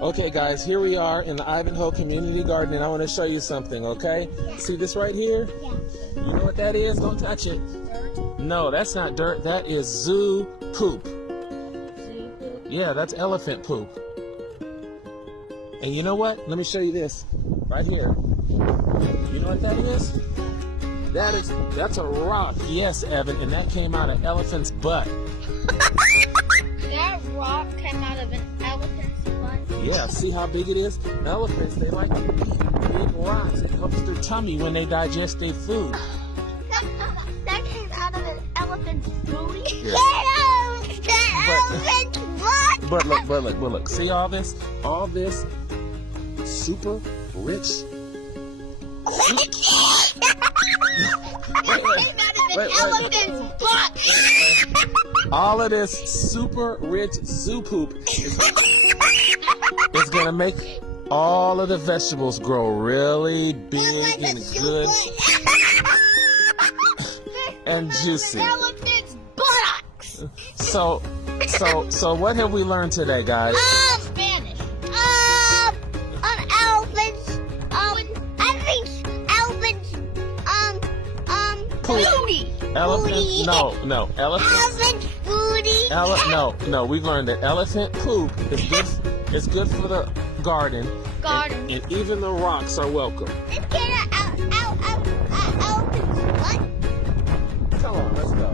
Okay, guys, here we are in the Ivanhoe Community Garden, and I want to show you something, okay? See this right here? Yeah. You know what that is? Don't touch it. Dirt? No, that's not dirt. That is zoo poop. Zoo poop? Yeah, that's elephant poop. And you know what? Let me show you this right here. You know what that is? That's a rock. Yes, Evan, and that came out of elephant's butt. That rock came out of an elephant's butt? Yeah, see how big it is? Elephants, they like to eat big rocks. It helps their tummy when they digest their food. That came out of an elephant's booty? Yeah. Elephant's butt! But look. See all this? All this super rich. Elephant's butt! All of this super rich zoo poop is gonna make all of the vegetables grow really big and good and juicy. Elephant's buttocks! So what have we learned today, guys? Spanish. Elephants. I think elephants. Booty. Elephant? Booty. No. Elephant. Elephant's booty. No. We've learned that elephant poop is good. It's good for the garden. Garden. And even the rocks are welcome. Let's get an elephant's butt. Come on, let's go.